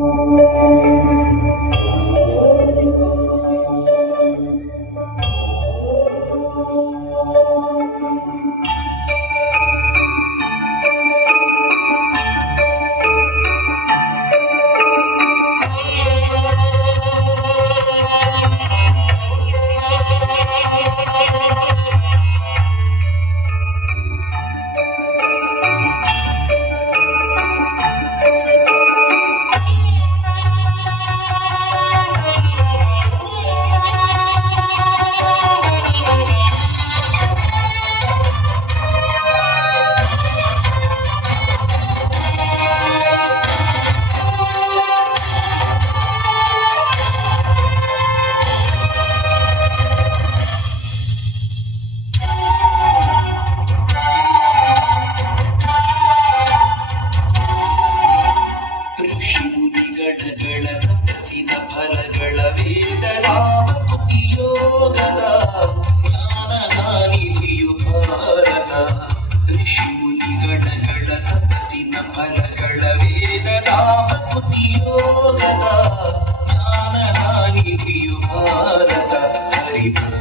Rishi Thank you.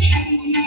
嘿。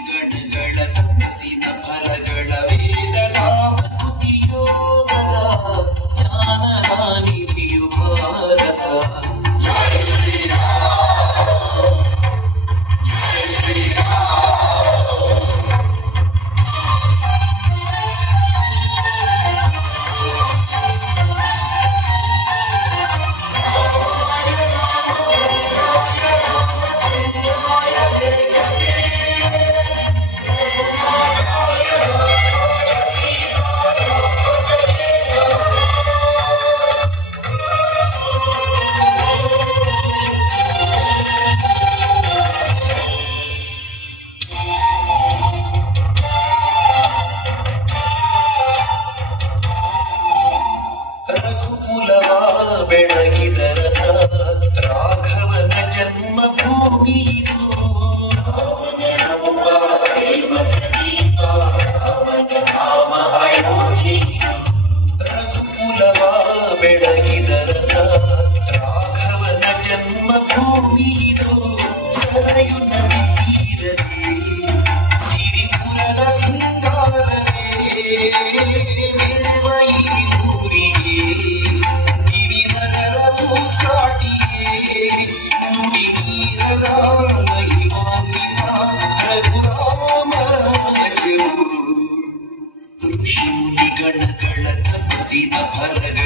see the political.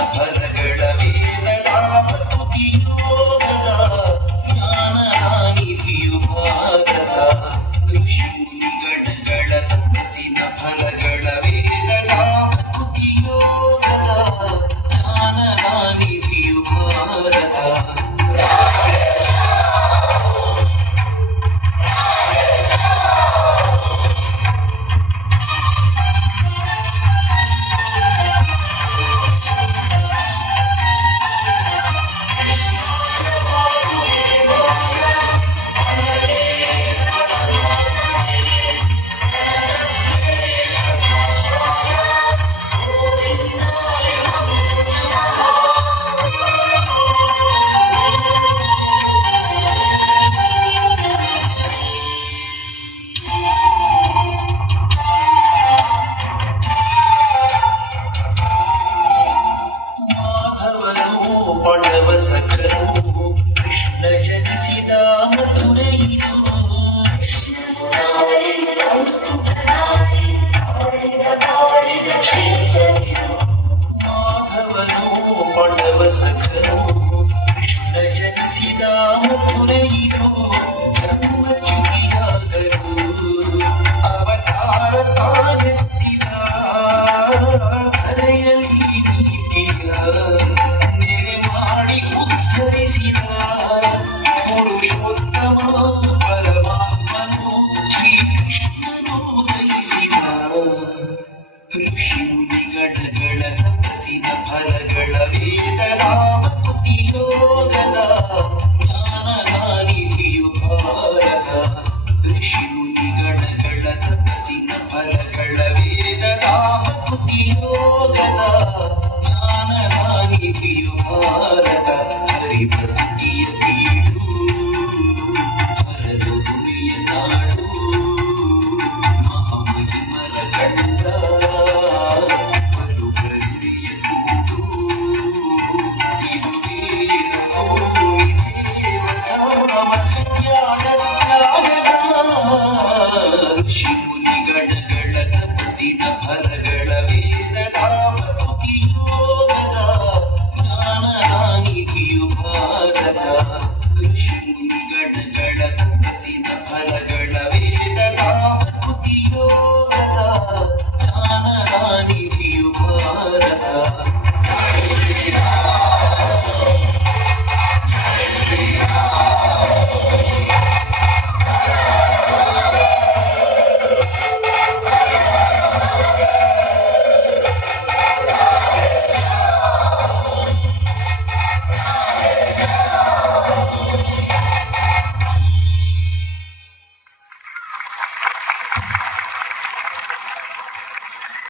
I'll ಶಿವುನಿಗಳ ಕಳದ ಬಸಿದ ಭರಗ